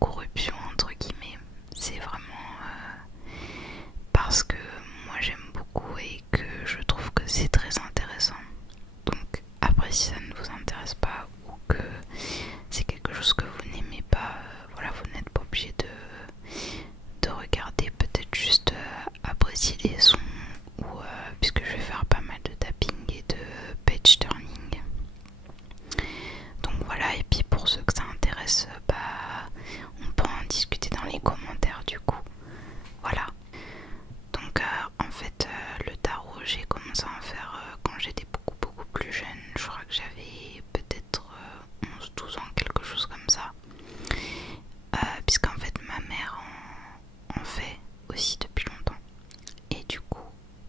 corruption entre guillemets. C'est vraiment parce que moi j'aime beaucoup et que je trouve que c'est très intéressant. Donc après si ça ne vous intéresse pas ou que c'est quelque chose que vous n'aimez pas, voilà, vous n'êtes pas obligé de regarder, peut-être juste apprécier les sons ou puisque je vais faire pas mal de tapping et de page turning. Donc voilà, et puis pour ceux que ça intéresse, on pourra en discuter dans les commentaires du coup. Voilà. Donc en fait le tarot j'ai commencé à en faire quand j'étais beaucoup plus jeune. Je crois que j'avais peut-être 11-12 ans, quelque chose comme ça. Puisqu'en fait ma mère en fait aussi depuis longtemps. Et du coup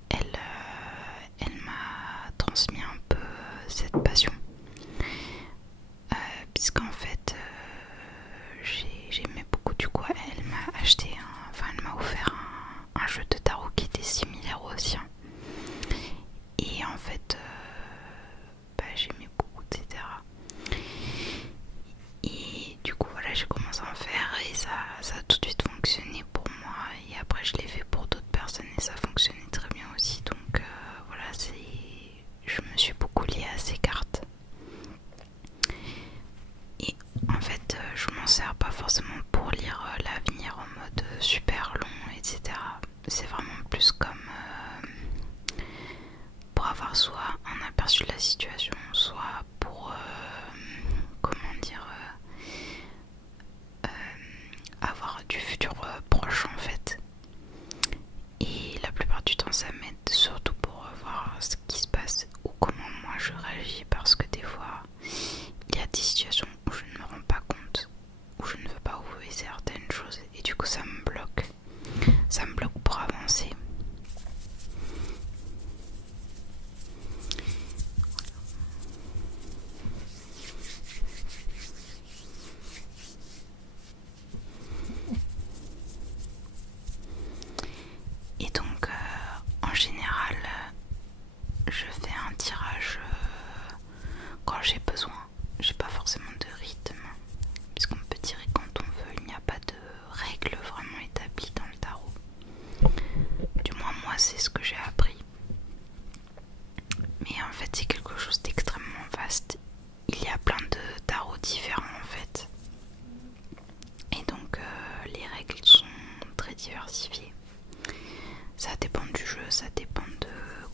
elle m'a transmis un peu cette passion. Puisqu'en fait j'aimais beaucoup, du coup elle m'a acheté, elle m'a offert un jeu de tarot qui était similaire au sien. Et en fait j'aimais beaucoup, etc. Et du coup voilà, j'ai commencé à en faire et ça a tout de suite fonctionné pour moi. Et après je l'ai fait pour d'autres personnes et ça fonctionnait très bien aussi. Donc voilà, je me suis beaucoup liée à ces cartes. Et en fait je m'en sers pas forcément pour lire l'avenir en mode super long, etc. C'est vraiment plus comme pour avoir soit un aperçu de la situation, soit pour comment dire avoir du futur proche en fait. Et la plupart du temps ça m'aide surtout pour voir ce qui se passe ou comment moi je réagis, parce que des fois il y a des situations où je ne me rends pas compte, où je ne veux pas avouer certaines choses et du coup ça me bloque. Ça me bloque pour avancer. Et donc en général je fais un tirage quand j'ai besoin. J'ai pas forcément de rythme, puisqu'on peut tirer quand on veut. Il n'y a pas de règles vraiment établies dans le tarot. Du moins moi c'est ce que j'ai appris. Mais en fait c'est quelque chose d'extrêmement vaste. Il y a plein de tarots différents en fait. Et donc les règles sont très diversifiées. Ça dépend du jeu, ça dépend de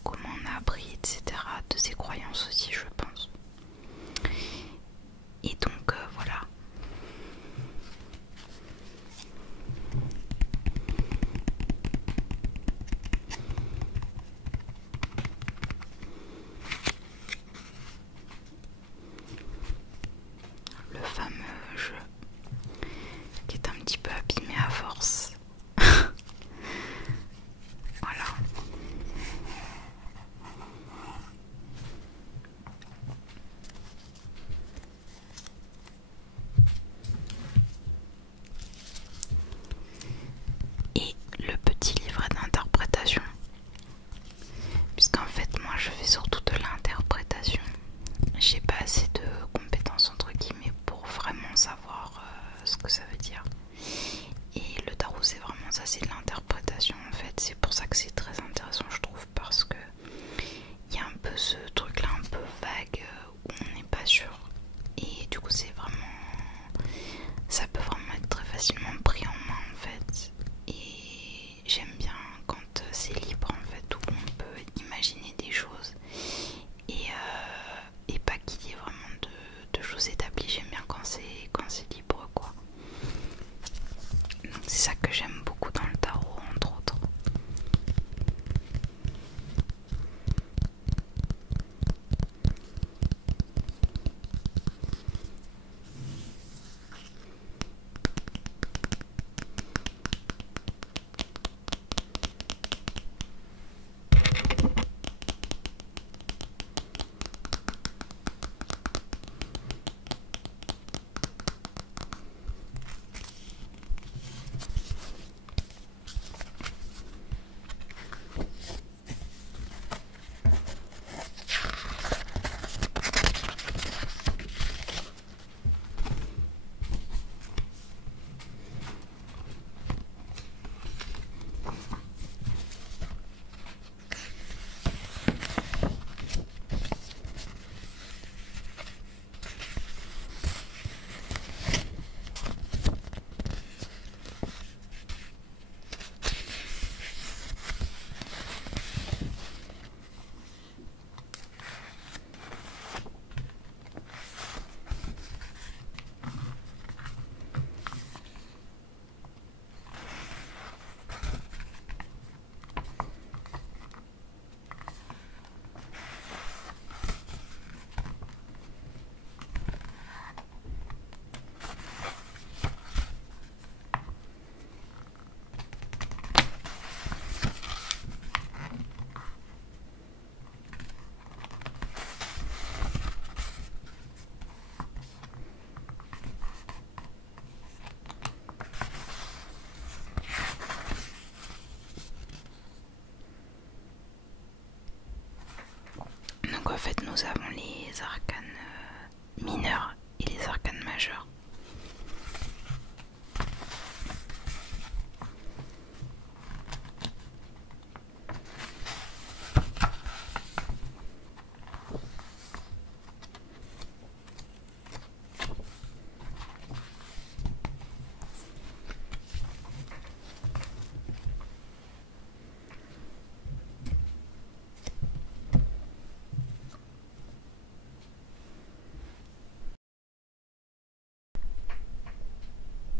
comment on a appris, etc. De ses croyances aussi, je pense. Et donc voilà. Le fameux jeu qui est un petit peu abîmé à force. Voilà. Et le petit livret d'interprétation, puisqu'en fait moi je fais surtout de l'interprétation. J'ai pas assez de compétences entre guillemets pour vraiment savoir ce que ça veut dire. Et le tarot c'est vraiment ça, c'est de l'interprétation en fait. C'est pour ça que c'est très intéressant je trouve, parce que il y a un peu ce truc là un peu vague où on n'est pas sûr. Et du coup c'est vraiment, ça peut vraiment être très facilement pris en main en fait. Et j'aime bien quand c'est libre en fait, où on peut imaginer des choses et pas qu'il y ait vraiment de choses établies. J'aime bien quand c'est libre quoi. Donc c'est ça que j'aime beaucoup dans le tarot entre autres. en fait nous avons les arcanes mineurs et les arcanes majeurs.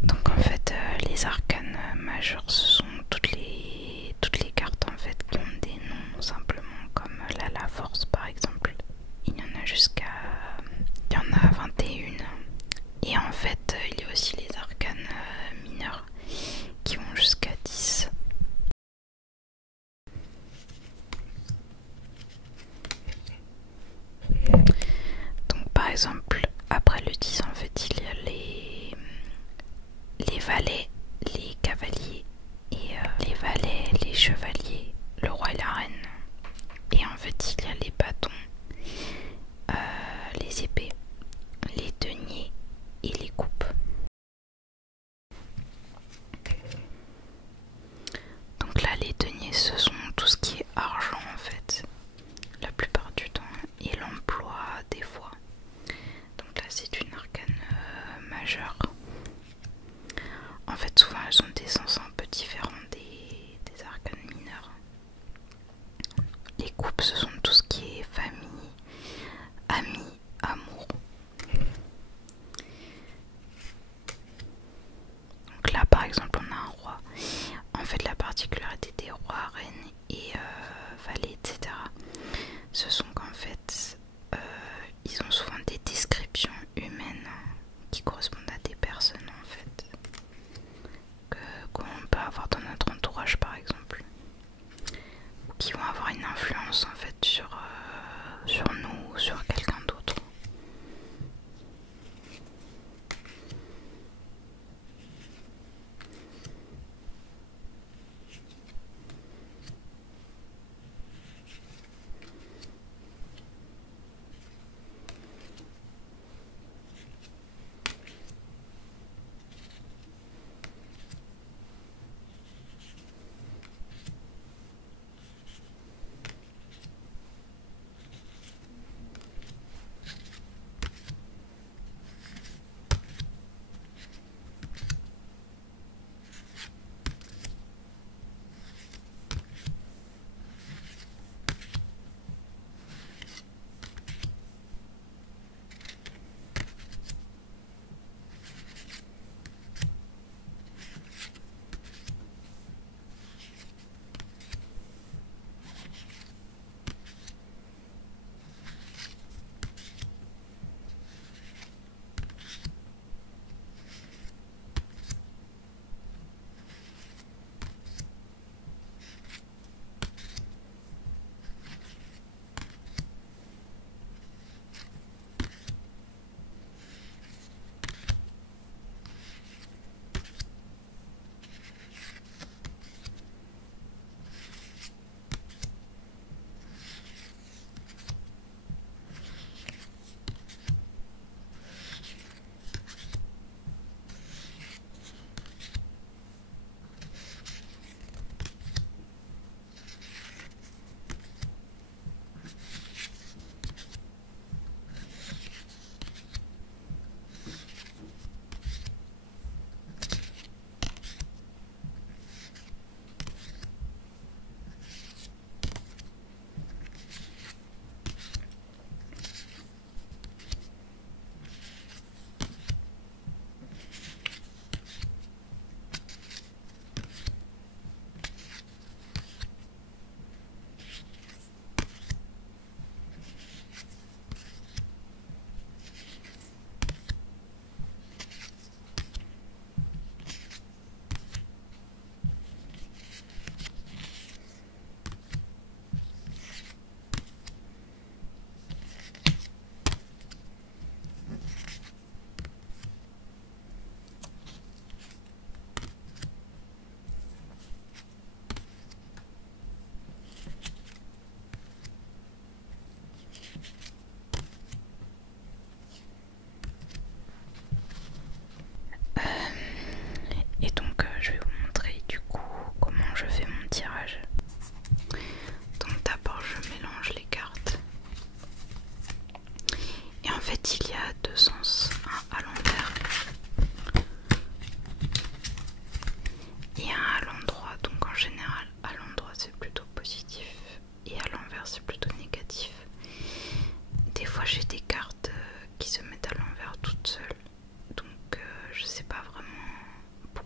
Donc en fait les arcanes majeurs ce sont toutes les cartes en fait qui ont des noms simplement comme la force par exemple. Il y en a il y en a 21 et en fait il y a aussi les arcanes mineurs qui vont jusqu'à 10. Donc par exemple après le 10 en fait il y a les valets, les cavaliers et les valets, les chevaliers, le roi et la reine. Et en fait il y a les bâtons, les épées, les deniers et les coupes. Donc là les deniers ce sont tout ce qui est argent en fait, la plupart du temps, et l'emploi des fois. Donc là c'est une arcane majeure. En fait souvent elles ont des sens un peu différents des arcanes mineurs. Les coupes ce sont tout ce qui est famille, amis, amour. Donc là par exemple on a un roi. En fait la particularité des rois, reines et valets etc. ce sont qu'en fait ils ont souvent des descriptions humaines qui correspondent à des personnes en fait qu'on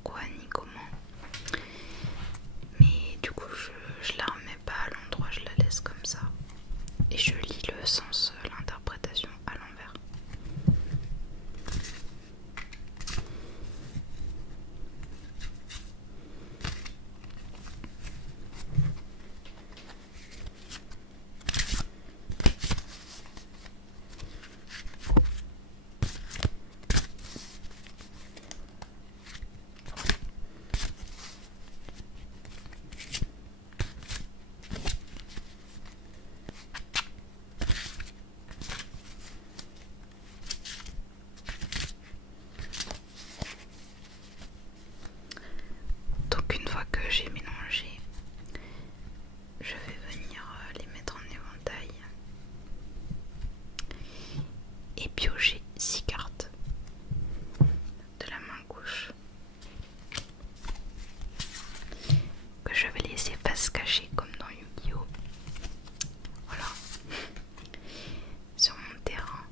pourquoi ni comment. Mais du coup je la remets pas à l'endroit, je la laisse comme ça. Et je lis le sens, l'interprétation à l'envers. Donc une fois que j'ai mélangé, je vais venir les mettre en éventail et piocher 6 cartes de la main gauche que je vais laisser face cachée comme dans Yu-Gi-Oh! Voilà, sur mon terrain.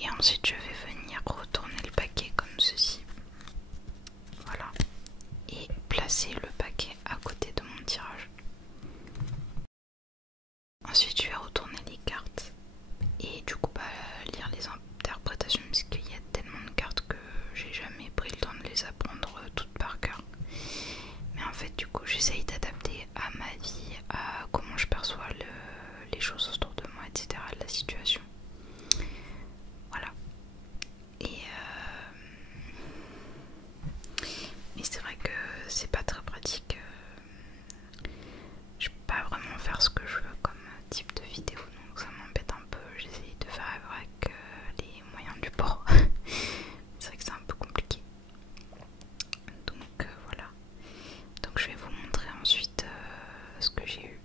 Et ensuite je vais venir retourner le paquet comme ceci. Voilà. Et placer le paquet à côté de mon tirage. Ensuite je vais retourner les cartes. Et du coup lire les interprétations parce qu'il y a tellement de cartes que j'ai jamais pris le temps de les apprendre toutes par cœur. Mais en fait du coup j'essaye d'adapter à ma vie, à comment je perçois les choses autour de moi, etc. La situation. Voilà. Mais c'est vrai que c'est pas très pratique. Je peux pas vraiment faire ce que je veux comme type de vidéo, donc ça m'embête un peu. J'essaye de faire avec les moyens du bord. C'est vrai que c'est un peu compliqué. Donc voilà. Donc je vais vous montrer ensuite ce que j'ai eu.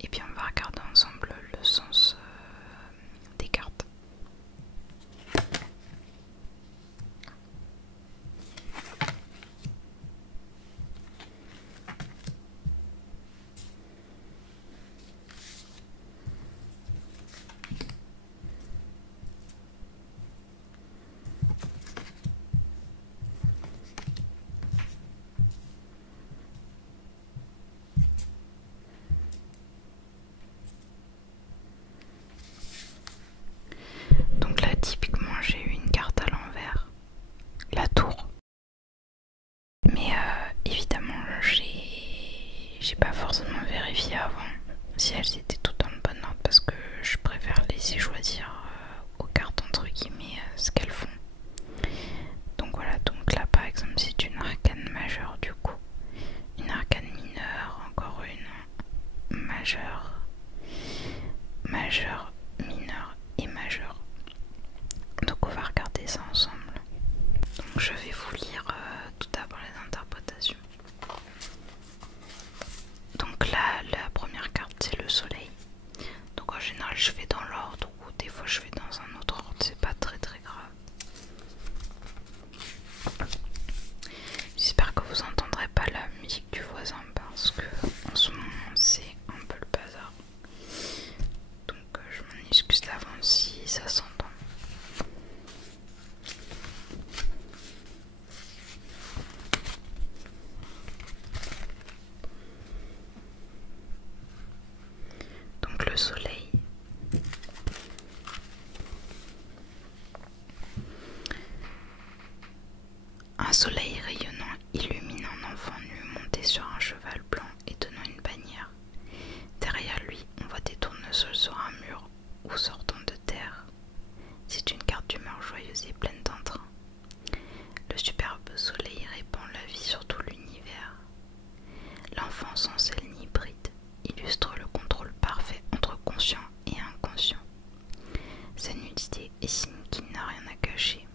Et puis on va regarder ensemble le sens des cartes. Donc là typiquement j'ai eu une carte à l'envers, la tour. Mais évidemment j'ai pas forcément vérifié avant si elles étaient toutes dans le bon ordre parce que je préfère laisser choisir aux cartes entre guillemets ce qu'elles font. Donc voilà, donc là par exemple c'est une arcane majeure du coup, une arcane mineure, encore une majeure, majeure, mineure et majeure. Donc on va regarder ça ensemble. Donc je vais vous lire tout d'abord les interprétations. Donc là la première carte c'est le soleil. Donc en général je fais dans l'ordre ou des fois je fais dans un autre ordre, c'est pas très grave. J'espère que vous entendrez pas la musique du voisin parce que en ce moment c'est un peu le bazar. Donc je m'en excuse d'avance si ça s'entend. Donc le soleil. Un soleil rayonnant illumine un enfant nu monté sur un cheval blanc et tenant une bannière. Derrière lui, on voit des tournesols sur un mur ou sortant de terre. C'est une carte d'humeur joyeuse et pleine d'entrain. Le superbe soleil répand la vie sur tout l'univers. L'enfant sans celle ni bride illustre le contrôle parfait entre conscient et inconscient. Sa nudité est signe qu'il n'a rien à cacher.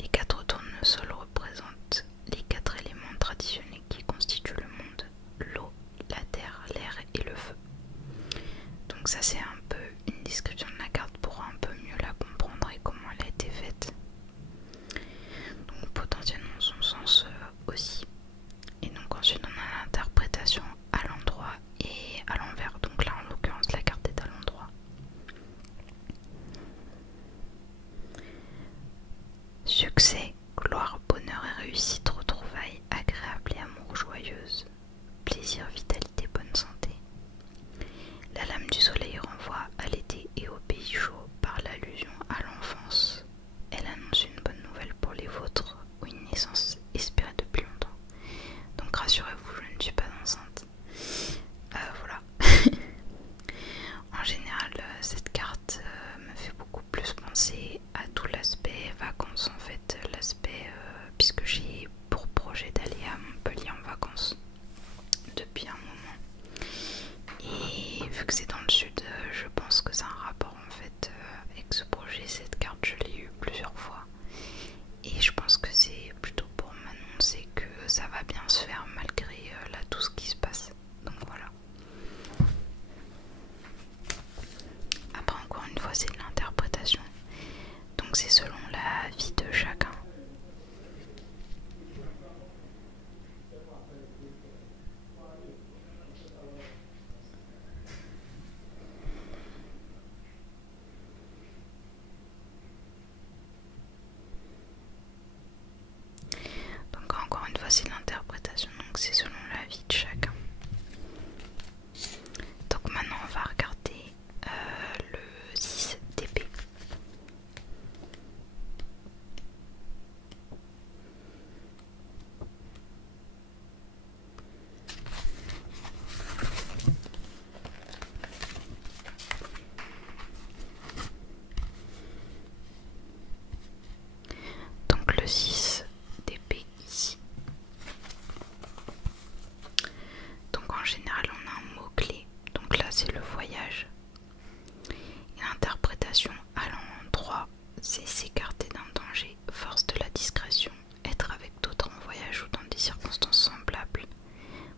Les 4 tournesols représentent Succès, gloire, bonheur et réussite, retrouvailles agréables et amour joyeuse, plaisir, vitalité, bonne santé. La lame du soleil renvoie à l'été et au pays chaud par l'allusion à l'enfance. Elle annonce une bonne nouvelle pour les vôtres ou une naissance espérée depuis longtemps. Donc rassurez-vous, je ne suis pas enceinte. Voilà. En général, cette carte me fait beaucoup plus penser à tout l'aspect vacances en fait. L'aspect, puisque j'ai pour projet d'aller à Montpellier en vacances depuis un moment. Et vu que c'est dans le sud, je pense que c'est un rapport en fait avec ce projet. Cette carte, je l'ai eu plusieurs fois. Et je pense que c'est plutôt pour m'annoncer que ça va bien se faire malgré là tout ce qui se passe. Donc voilà. Après encore une fois c'est de l'interprétation. Donc c'est selon la vie de chacun. Donc encore une fois c'est de l'interprétation, donc c'est selon la vie de chacun. Donc maintenant on va regarder le 6 d'épée. Donc le 6 d'épée ici. Donc en général on a un mot-clé. Donc là c'est le voyage. Et l'interprétation à l'endroit, c'est s'écarter d'un danger, force de la discrétion, être avec d'autres en voyage ou dans des circonstances semblables,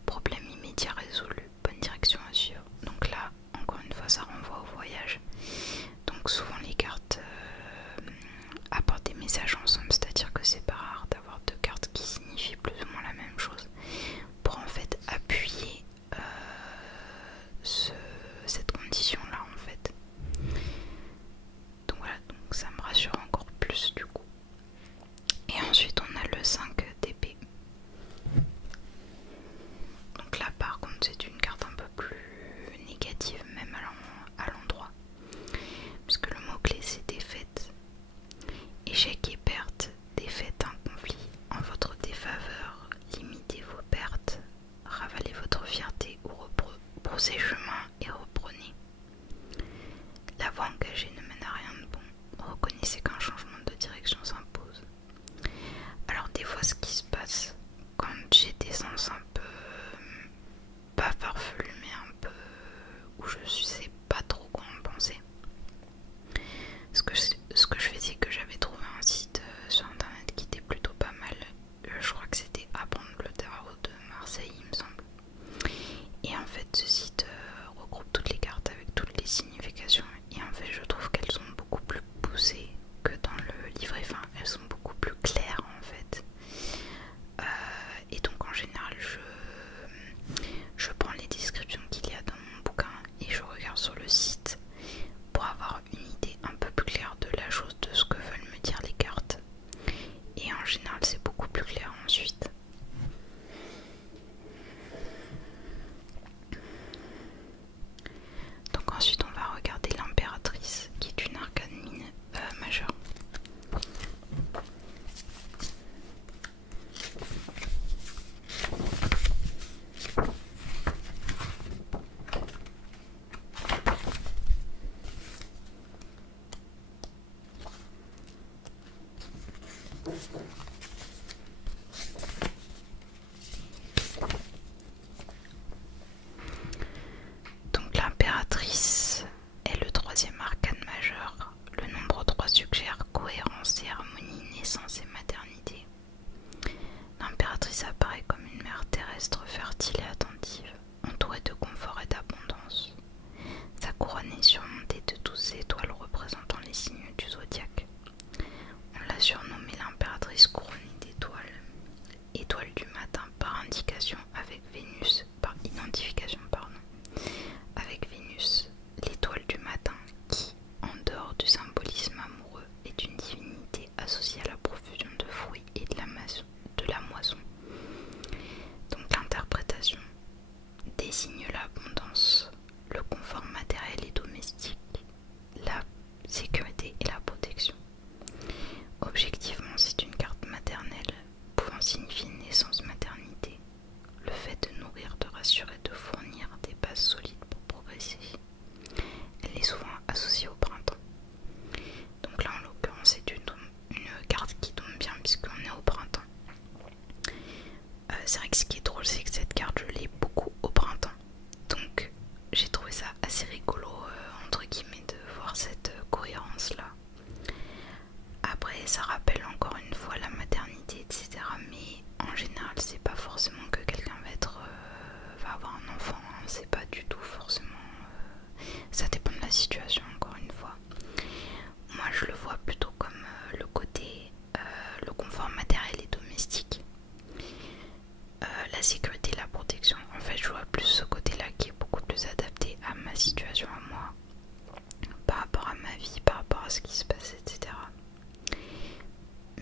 problème immédiat résolu, bonne direction à suivre. Donc là, encore une fois, ça renvoie au voyage. Donc souvent les cartes apportent des messages ensemble, c'est-à-dire que c'est pas rare d'avoir deux cartes qui signifient plus ou moins la même chose pour en fait appuyer cette condition-là en fait. Donc voilà, donc ça me rassure encore plus du coup. Et ensuite on a le 5 d'épée. Donc là par contre c'est une carte un peu plus négative même à l'endroit. Puisque le mot-clé c'est défaite. Échec et perte, défaite, un conflit en votre défaveur, limitez vos pertes, ravalez votre fierté ou rebroussez chemin et reprenez. La voie engagée ne mène à rien de bon, reconnaissez qu'un changement de direction s'impose. Alors des fois ce qui se passe quand j'ai des sens un peu pas farfelus mais un peu où je sais pas trop quoi en penser, ce que je fais c'est que j'avais trouvé un site ça rappelle encore une fois la maternité, etc. Mais en général, c'est pas forcément que quelqu'un va avoir un enfant, hein. C'est pas du tout forcément. Ça dépend de la situation, encore une fois. Moi, je le vois plutôt comme le côté, le confort matériel et domestique. La sécurité et la protection. En fait, je vois plus ce côté-là qui est beaucoup plus adapté à ma situation, à moi, par rapport à ma vie, par rapport à ce qui se passe, etc.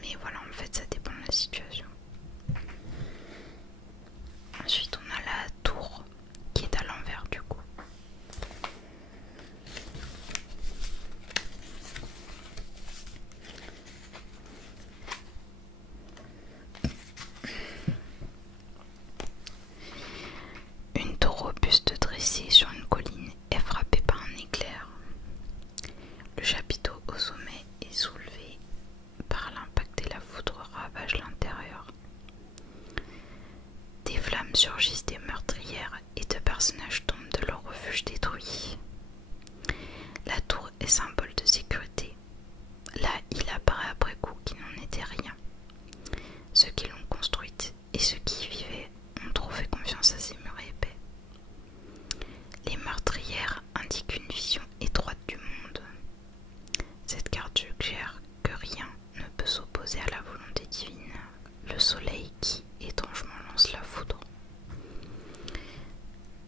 Mais voilà, en fait, ça dépend de la situation. Ensuite, on a la tour qui est à l'envers du coup. Une tour robuste dressée sur une colline est frappée par un éclair. Le chapiteau au sommet est soulevé par l'impact et la foudre ravage l'intérieur. Des flammes surgissent des meurtrières et deux personnages tombent de leur refuge détruit. La tour est symbole de sécurité. Là, il apparaît après coup qu'il n'en était rien. Ceux qui l'ont construite et ceux qui y vivaient ont trop fait confiance à ces murs épais. Les meurtrières indiquent une vision étroite du monde. Cette carte suggère que rien ne peut s'opposer à la volonté divine, le soleil qui étrangement lance la foudre.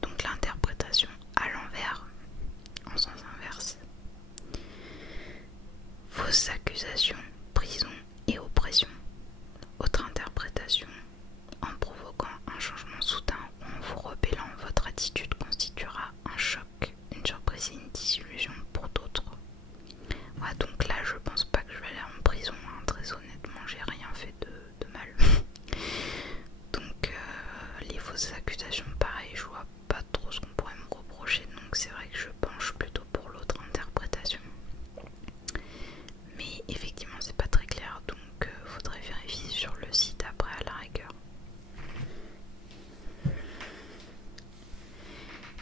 Donc l'interprétation à l'envers, en sens inverse. Fausses accusations, prison et oppression. Autre interprétation, en provoquant un changement soudain ou en vous rebellant, votre attitude constituera un choc, une surprise et une désillusion pour d'autres. Ouais, donc là, je pense pas que je vais aller en prison, hein. Très honnêtement, j'ai rien fait de mal. Donc, les fausses accusations, pareil, je vois pas trop ce qu'on pourrait me reprocher, donc c'est vrai que je penche plutôt pour l'autre interprétation. Mais effectivement, c'est pas très clair, donc faudrait vérifier sur le site après à la rigueur.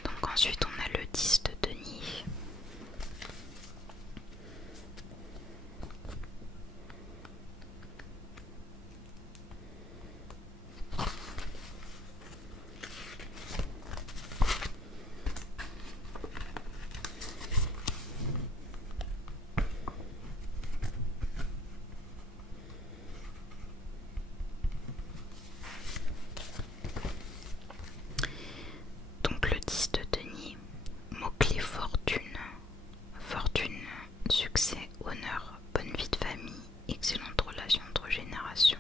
Donc ensuite on a le 10 de Denis. Donc le 10 de Denis, mot-clé fortune. Fortune, succès, honneur, bonne vie de famille, excellente relation entre générations,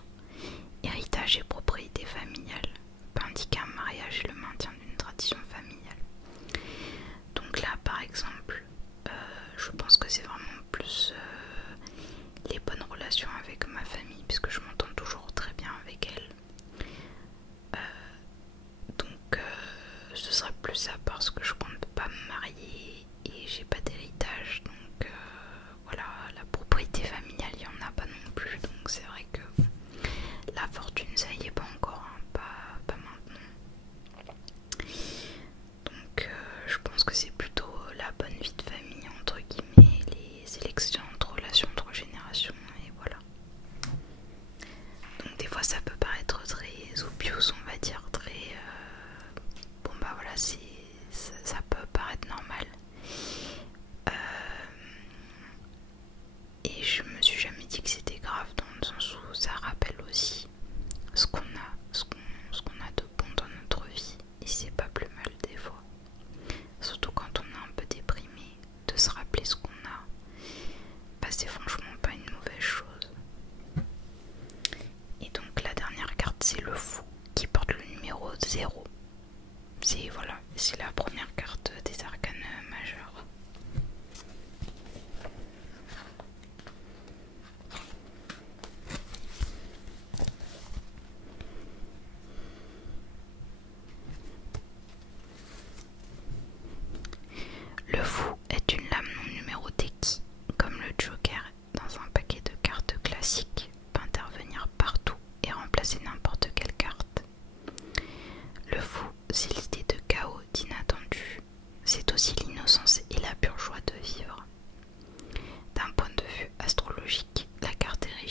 héritage et propriété familiale, peut indiquer un mariage et le maintien d'une tradition familiale. Donc là par exemple, je pense que c'est vraiment plus les bonnes relations avec ma famille, puisque je m'entends toujours très bien avec elle. Donc ce sera plus ça parce que je compte pas me marier et j'ai pas d'héritage, donc voilà, la propriété familiale il y en a pas non plus, donc c'est vrai que la fortune ça y est pas encore, hein, pas maintenant. Donc je pense que c'est plutôt la bonne vie de famille entre guillemets, les excellentes relations entre générations et voilà. Donc des fois ça peut paraître très obvious, on va dire, très bon bah voilà, ça peut paraître normal. Et je me suis jamais dit que c'était grave dans le sens où ça rappelle aussi ce qu'on a, ce qu'on a de bon dans notre vie, et c'est pas plus mal des fois. Surtout quand on est un peu déprimé, de se rappeler ce qu'on a, bah c'est franchement pas une mauvaise chose. Et donc la dernière carte c'est le fou qui porte le numéro 0. C'est la première carte des arcanes majeures. Le fou est une lame non numérotée qui, comme le Joker dans un paquet de cartes classiques, peut intervenir partout et remplacer n'importe quelle carte. Le fou, c'est l'idée de chaos, d'inattendu. C'est aussi l'innocence et la pure joie de vivre. D'un point de vue astrologique, la carte est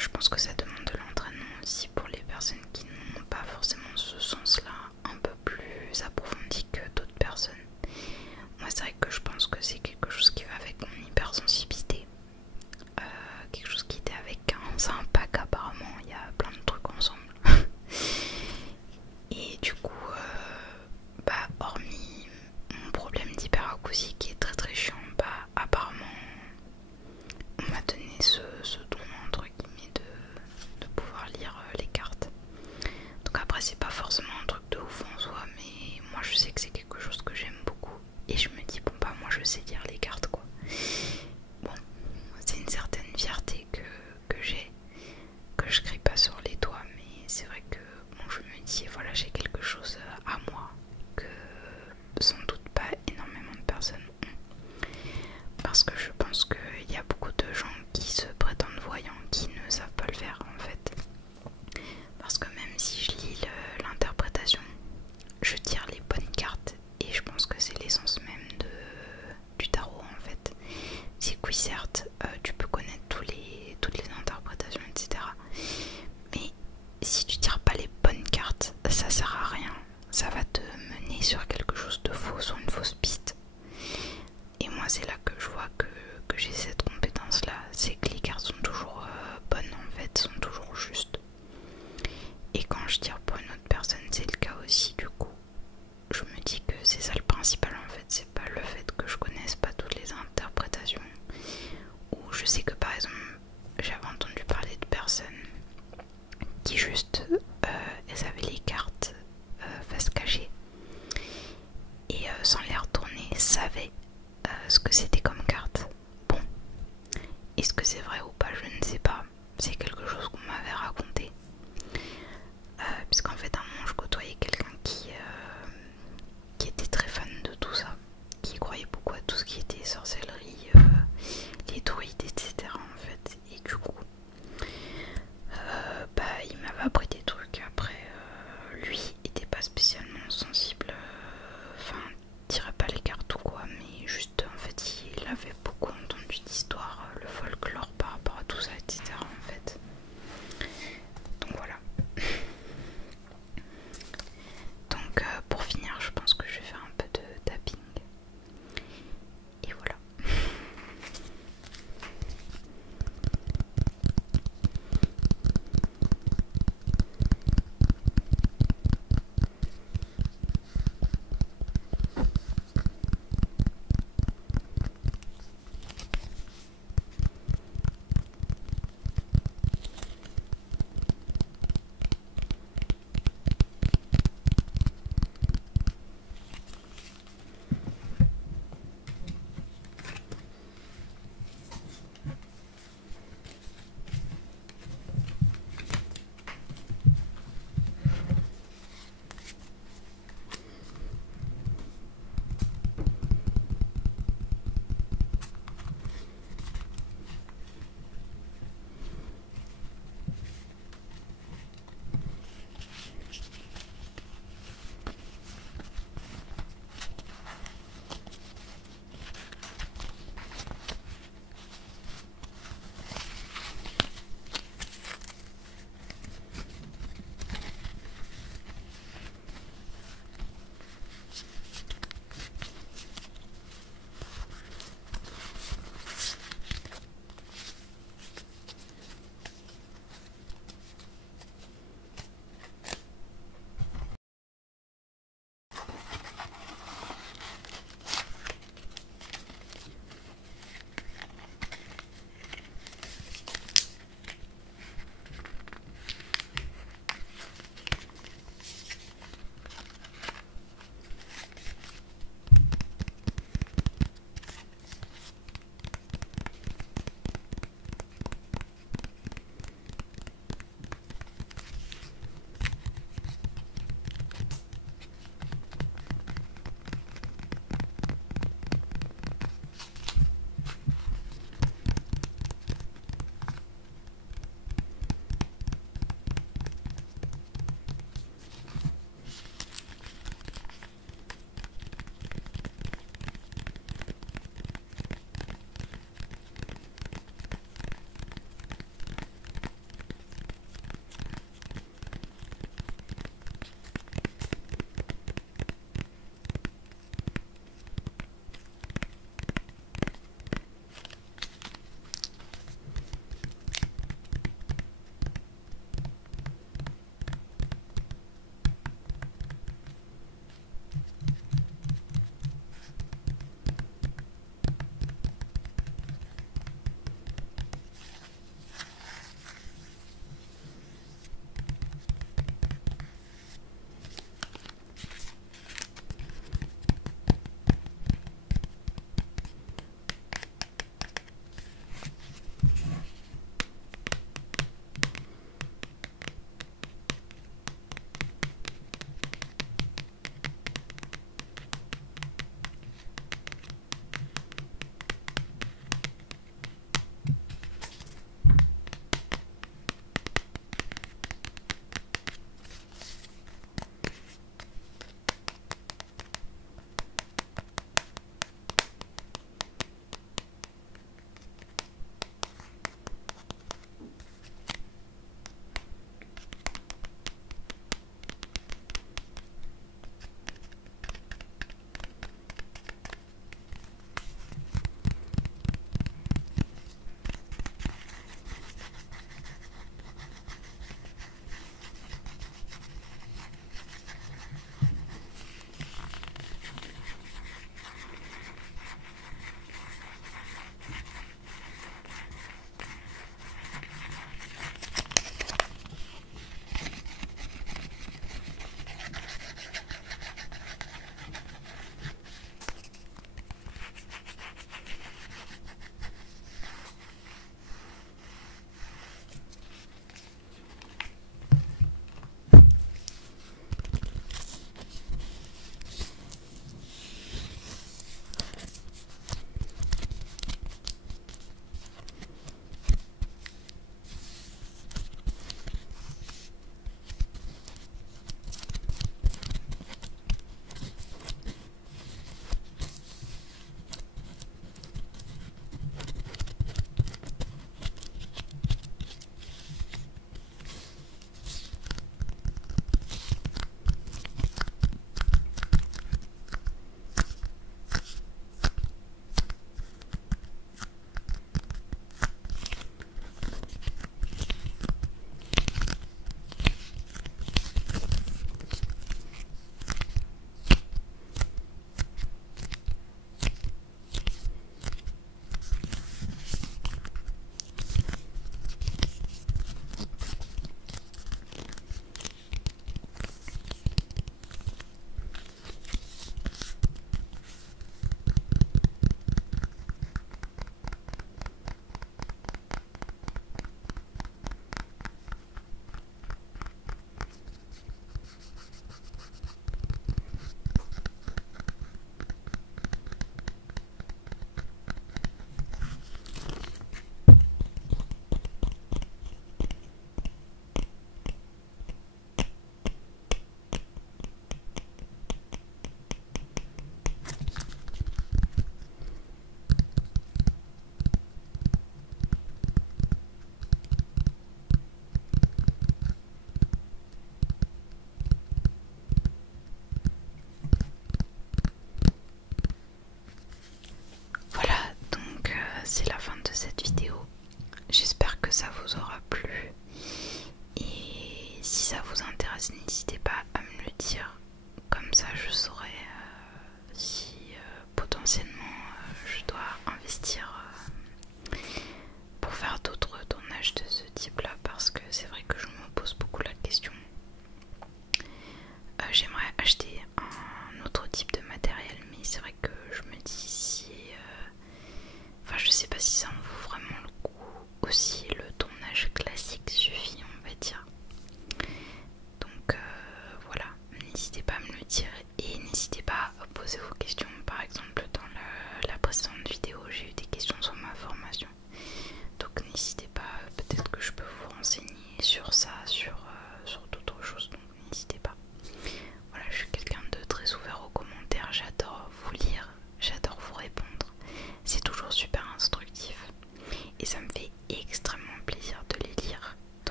je pense que ça demande de l'entraînement aussi pour les personnes qui n'ont pas forcément ce sens-là un peu plus approfondi que d'autres personnes. Moi c'est vrai que je pense que c'est quelque chose qui va avec mon hypersensibilité, quelque chose qui était avec c'est un pack apparemment, il y a plein de trucs ensemble. Et du coup, hormis mon problème d'hyperacousie qui est très très chiant, apparemment on m'a donné ce don entre guillemets de pouvoir lire les cartes. Donc après c'est pas forcément un truc de ouf en soi, mais moi je sais que c'est quelque chose que j'aime beaucoup. Et je me dis bon moi je sais lire les cartes quoi. Bon, c'est une certaine fierté que j'ai, que je crie pas sur les toits, mais c'est vrai que bon, je me dis voilà j'ai quelque chose à moi que sans doute pas énormément de personnes ont. Parce que je pense qu'il y a beaucoup de gens qui se prétendent voyants qui ne savent pas le faire en fait. Parce que même si je lis l'interprétation, je tire les bonnes cartes et je pense que c'est l'essence même du tarot en fait. C'est que oui certes tu peux connaître toutes les interprétations etc. Mais si tu tires pas les bonnes cartes, ça sert à rien. Ça va te mener sur quelque chose de faux, sur une fausse piste. Et moi c'est là que je vois que j'ai cette compétence là, c'est que les cartes sont toujours bonnes en fait, sont toujours justes. Et quand je tire pour une autre personne c'est le cas aussi du coup. Je me dis que c'est ça le principal en fait, c'est pas le fait que je connaisse pas toutes les interprétations. Ou je sais que par exemple j'avais entendu parler de personnes qui juste elles avaient les cartes face cachée et sans les retourner savaient ce que c'était comme carte. Bon, est-ce que c'est vrai ou pas je ne sais pas, c'est